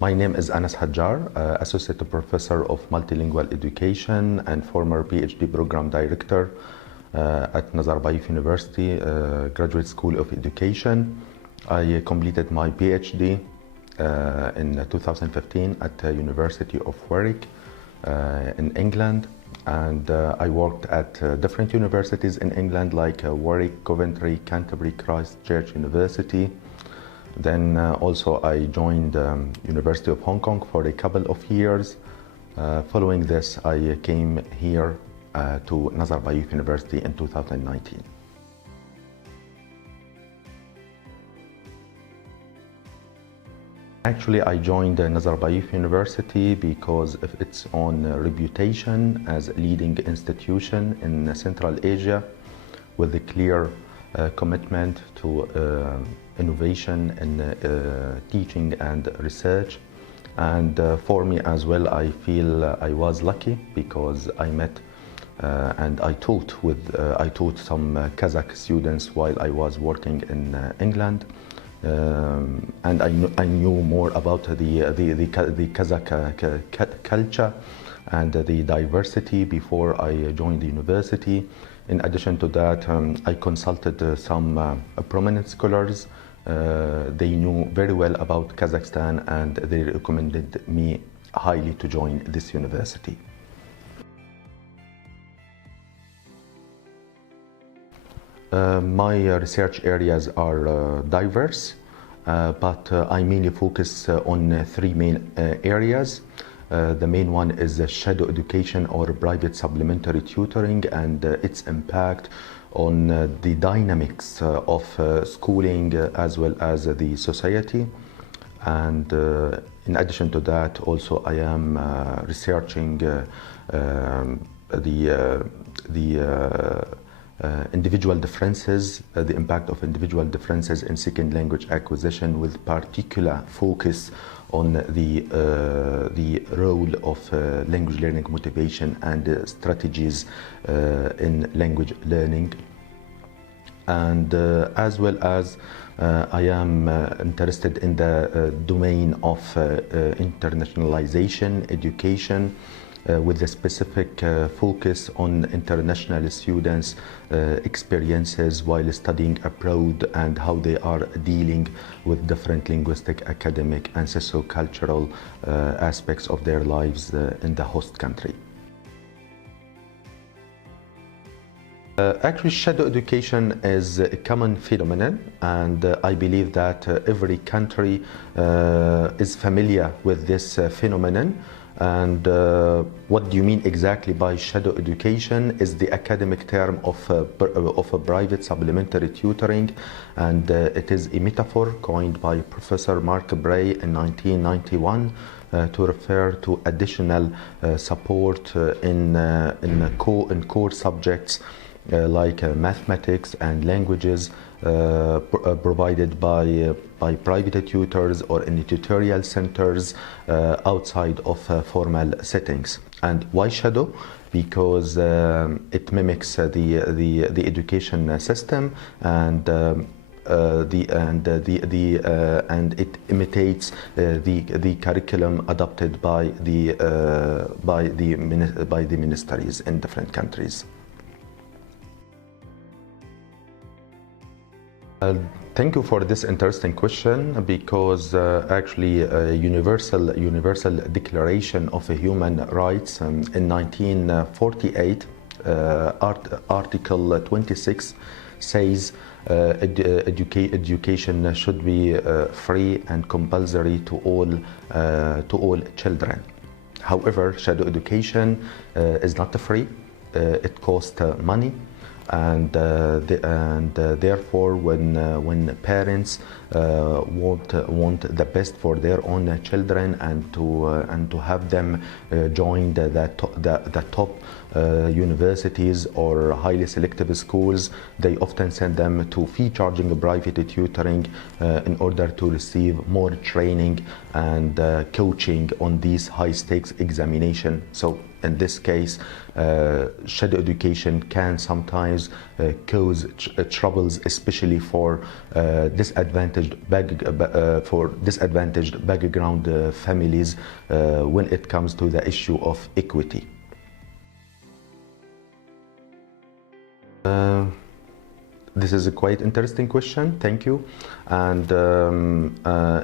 My name is Anas Hajar, Associate Professor of Multilingual Education and former PhD Program Director at Nazarbayev University, Graduate School of Education. I completed my PhD in 2015 at the University of Warwick in England, and I worked at different universities in England like Warwick, Coventry, Canterbury, Christ Church University. Then also I joined University of Hong Kong for a couple of years. Following this, I came here to Nazarbayev University in 2019. Actually, I joined Nazarbayev University because of its own reputation as a leading institution in Central Asia with a clear commitment to innovation in teaching and research. And for me as well, I feel I was lucky because I met and I taught some Kazakh students while I was working in England. And I knew more about the Kazakh culture and the diversity before I joined the university. In addition to that, I consulted some prominent scholars. They knew very well about Kazakhstan and they recommended me highly to join this university. My research areas are diverse, but I mainly focus on three main areas. The main one is shadow education or private supplementary tutoring and its impact on the dynamics of schooling as well as the society. And in addition to that, also I am researching individual differences, the impact of individual differences in second language acquisition, with particular focus on the role of language learning motivation and strategies in language learning. And as well as I am interested in the domain of internationalization education, with a specific focus on international students' experiences while studying abroad and how they are dealing with different linguistic, academic and socio-cultural aspects of their lives in the host country. Actually, shadow education is a common phenomenon, and I believe that every country is familiar with this phenomenon. And what do you mean exactly by shadow education is the academic term of a private supplementary tutoring, and it is a metaphor coined by Professor Mark Bray in 1991 to refer to additional support in core subjects like mathematics and languages provided by private tutors or in tutorial centers outside of formal settings. And why shadow? Because it mimics the education system and it imitates the curriculum adopted by the ministries in different countries. Thank you for this interesting question, because actually a universal Declaration of Human Rights in 1948, Article 26 says education should be free and compulsory to all children. However, shadow education is not free. It costs money. And therefore, when parents want the best for their own children and to have them join the top universities or highly selective schools, they often send them to fee-charging private tutoring in order to receive more training and coaching on these high-stakes examinations. So In this case, shadow education can sometimes cause troubles, especially for disadvantaged background families when it comes to the issue of equity. This is a quite interesting question, thank you. And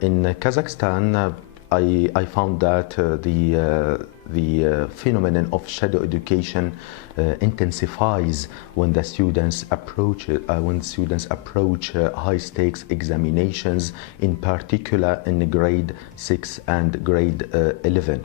in Kazakhstan, I found that the phenomenon of shadow education intensifies when the students approach high stakes examinations, in particular in grade 6 and grade 11.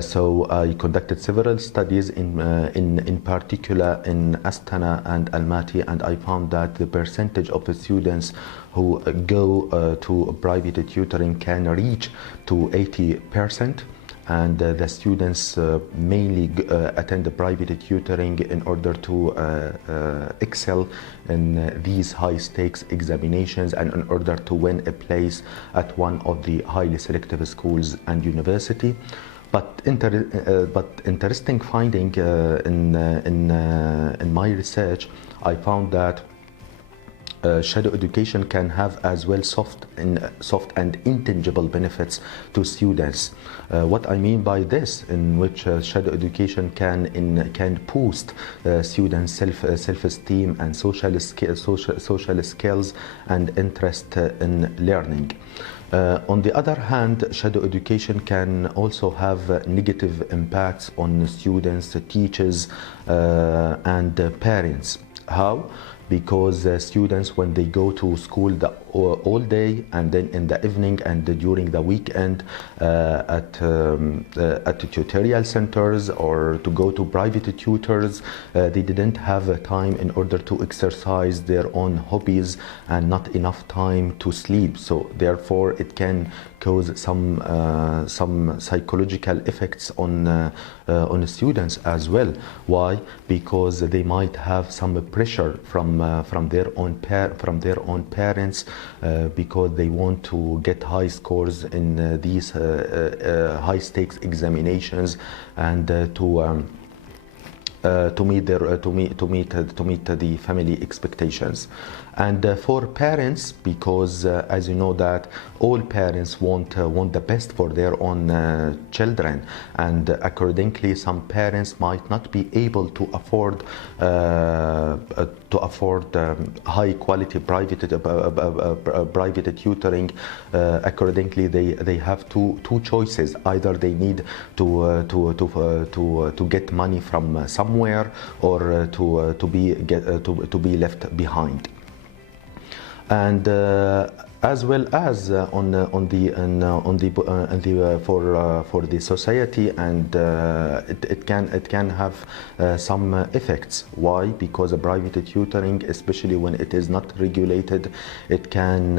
So I conducted several studies in particular in Astana and Almaty, and I found that the percentage of the students who go to private tutoring can reach to 80%. And the students mainly attend the private tutoring in order to excel in these high stakes examinations and in order to win a place at one of the highly selective schools and university. But interesting finding in my research, I found that shadow education can have as well soft and intangible benefits to students. What I mean by this, in which shadow education can boost students' self-esteem and social skills and interest in learning. On the other hand, shadow education can also have negative impacts on students, teachers, and parents. How? Because students, when they go to school all day and then in the evening and during the weekend at the tutorial centers or to go to private tutors, they didn't have time in order to exercise their own hobbies and not enough time to sleep. So therefore it can cause some psychological effects on students as well. Why? Because they might have some pressure from their own parents because they want to get high scores in these high stakes examinations and to meet the family expectations. And for parents, because as you know that all parents want the best for their own children, and accordingly some parents might not be able to afford high quality private tutoring. Accordingly, they have two choices: either they need to get money from somewhere, or to be left behind. And as well as for the society, and it can have some effects. Why? Because a private tutoring, especially when it is not regulated, it can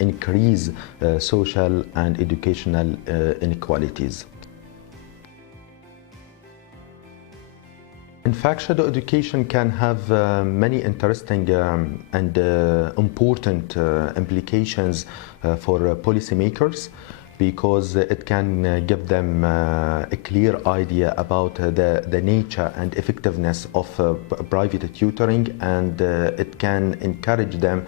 increase social and educational inequalities. In fact, shadow education can have many interesting and important implications for policymakers, because it can give them a clear idea about the nature and effectiveness of private tutoring, and it can encourage them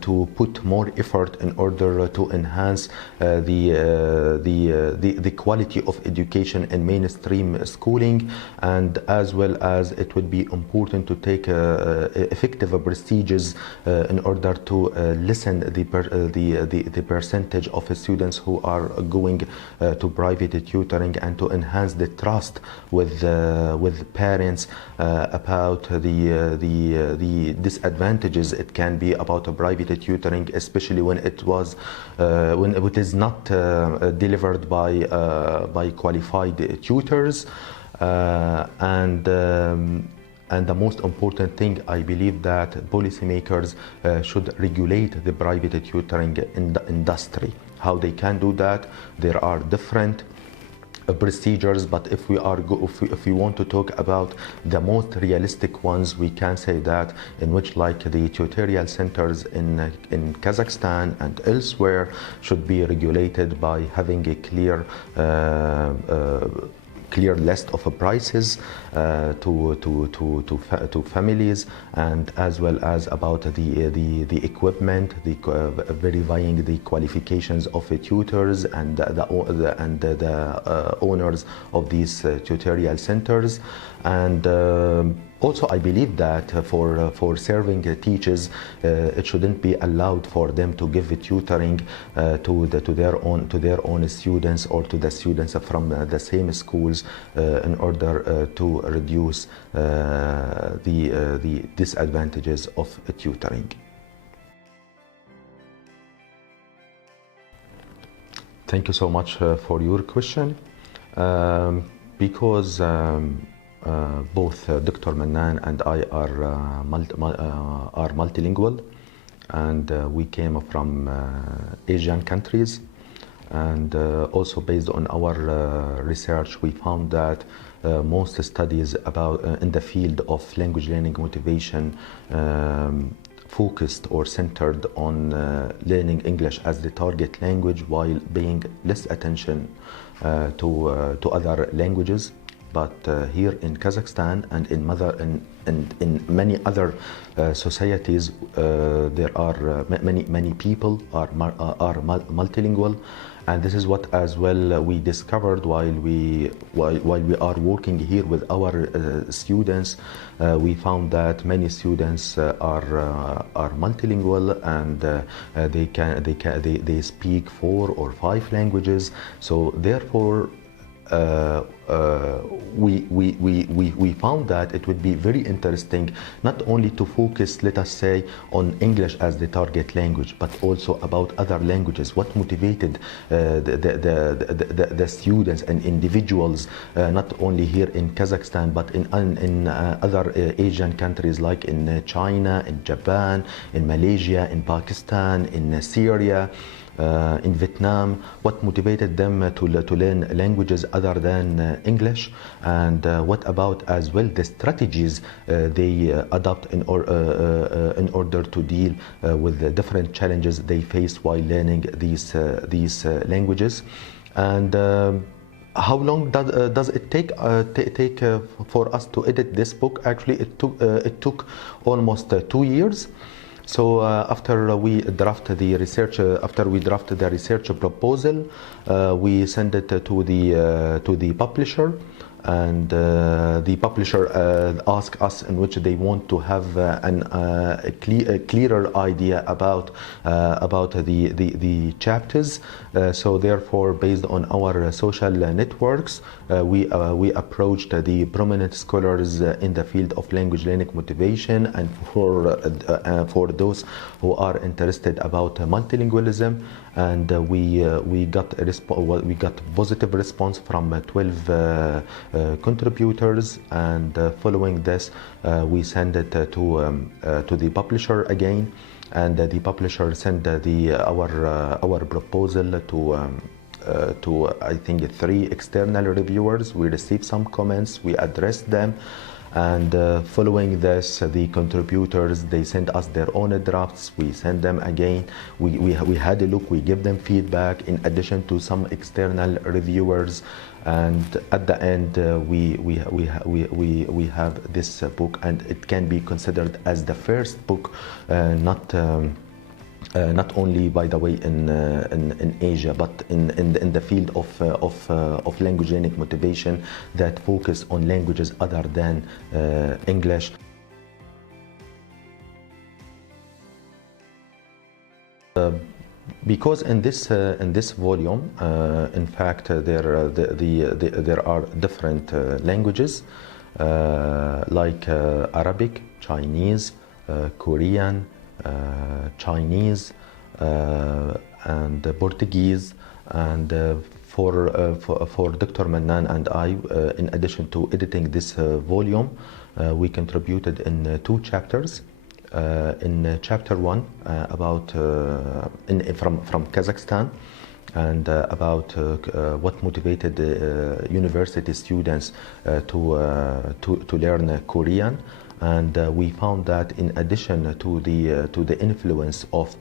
to put more effort in order to enhance the quality of education in mainstream schooling, and as well as it would be important to take effective procedures in order to lessen the percentage of students who are going to private tutoring, and to enhance the trust with parents about the disadvantages it can be about private tutoring, especially when it is not delivered by qualified tutors. And the most important thing, I believe, that policymakers should regulate the private tutoring in the industry. How they can do that? There are different procedures, but if we want to talk about the most realistic ones, we can say that in which, like, the tutorial centers in Kazakhstan and elsewhere should be regulated by having a clear list of prices to families, and as well as about the equipment, verifying the qualifications of tutors and the owners of these tutorial centers. And also, I believe that for serving teachers, it shouldn't be allowed for them to give tutoring to their own students or to the students from the same schools in order to reduce the disadvantages of tutoring. Thank you so much for your question. Because both Dr. Manan and I are multilingual, and we came from Asian countries, and also based on our research, we found that most studies about in the field of language learning motivation focused or centered on learning English as the target language, while paying less attention to other languages. But here in Kazakhstan and in many other societies, there are many people are multilingual, and this is what as well we discovered while we are working here with our students. We found that many students are multilingual, and they speak 4 or 5 languages. So therefore, we found that it would be very interesting not only to focus, let us say, on English as the target language, but also about other languages. What motivated the students and individuals, not only here in Kazakhstan, but in other Asian countries like in China, in Japan, in Malaysia, in Pakistan, in Syria, in Vietnam, what motivated them to learn languages other than English, and what about as well the strategies they adopt in order to deal with the different challenges they face while learning these languages. And how long does it take for us to edit this book? Actually, it took almost 2 years. So after we drafted the research proposal, we sent it to the publisher, and the publisher asked us in which they want to have a clearer idea about the chapters. So therefore, based on our social networks, we approached the prominent scholars in the field of language learning motivation, and for those who are interested about multilingualism, and we got positive response from 12 contributors, and following this, we send it to the publisher again, and the publisher sent our proposal to I think 3 external reviewers. We received some comments, we addressed them, and following this, the contributors, they sent us their own drafts. We sent them again. We had a look. We give them feedback in addition to some external reviewers, and at the end, we have this book, and it can be considered as the first book, not only, by the way, in Asia, but in the field of language learning motivation that focus on languages other than English. Because in this volume, in fact, there are different languages like Arabic, Chinese, Korean, Chinese, and Portuguese, and for Dr. Manan and I, in addition to editing this volume, we contributed in 2 chapters. In chapter 1, about from Kazakhstan, and about what motivated university students to learn Korean. And we found that in addition to the influence of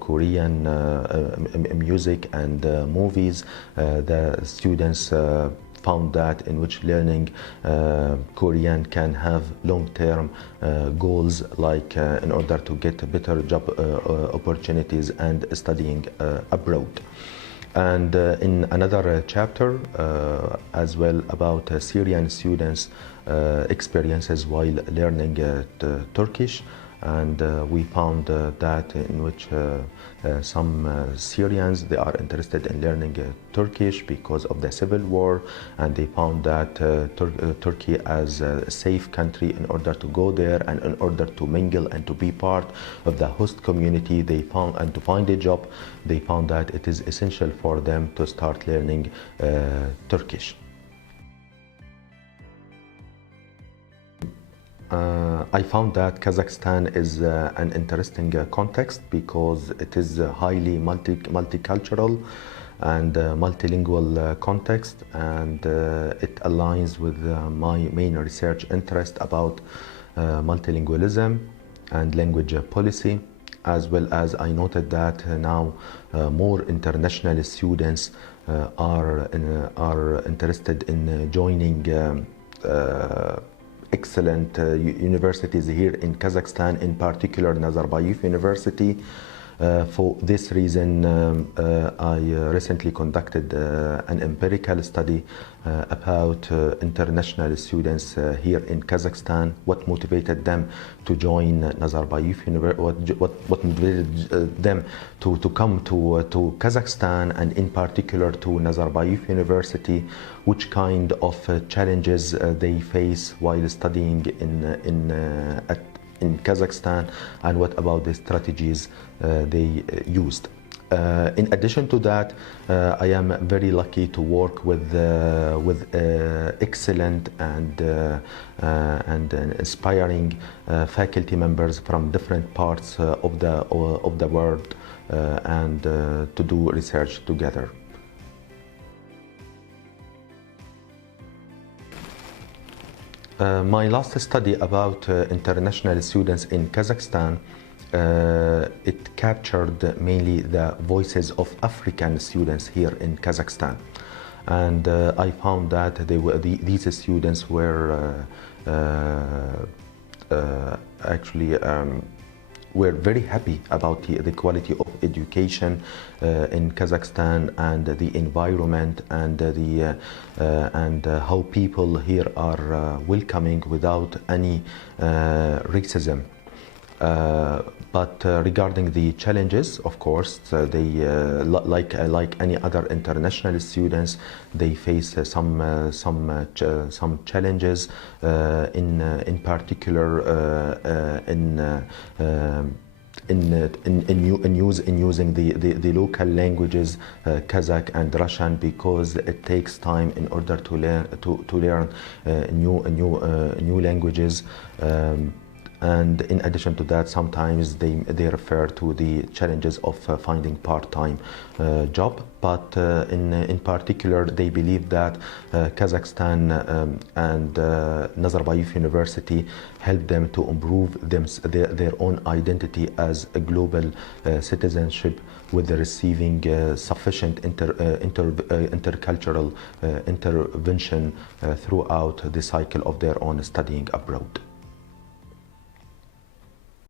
Korean music and movies, the students found that in which learning Korean can have long-term goals, like in order to get better job opportunities and studying abroad. And in another chapter as well about Syrian students' experiences while learning Turkish, and we found that in which some Syrians, they are interested in learning Turkish because of the civil war, and they found that Turkey as a safe country in order to go there and in order to mingle and to be part of the host community. They found, and to find a job, they found that it is essential for them to start learning Turkish. I found that Kazakhstan is an interesting context because it is a highly multicultural and multilingual context, and it aligns with my main research interest about multilingualism and language policy, as well as I noted that now more international students are interested in joining excellent universities here in Kazakhstan, in particular Nazarbayev University. For this reason, I recently conducted an empirical study about international students here in Kazakhstan, what motivated them to join Nazarbayev University, what motivated them to come to Kazakhstan, and in particular to Nazarbayev University, which kind of challenges they face while studying in Kazakhstan, and what about the strategies they used. In addition to that, I am very lucky to work with excellent and inspiring faculty members from different parts of the world, and to do research together. My last study about international students in Kazakhstan, it captured mainly the voices of African students here in Kazakhstan, and I found that these students were actually we're very happy about the quality of education in Kazakhstan, and the environment, and how people here are welcoming without any racism. But regarding the challenges, of course, they like any other international students, they face some challenges, in particular in using the local languages, Kazakh and Russian, because it takes time in order to learn new languages. And in addition to that, sometimes they refer to the challenges of finding part-time job. But in particular, they believe that Kazakhstan and Nazarbayev University help them to improve their own identity as a global citizenship, with receiving sufficient intercultural intervention throughout the cycle of their own studying abroad.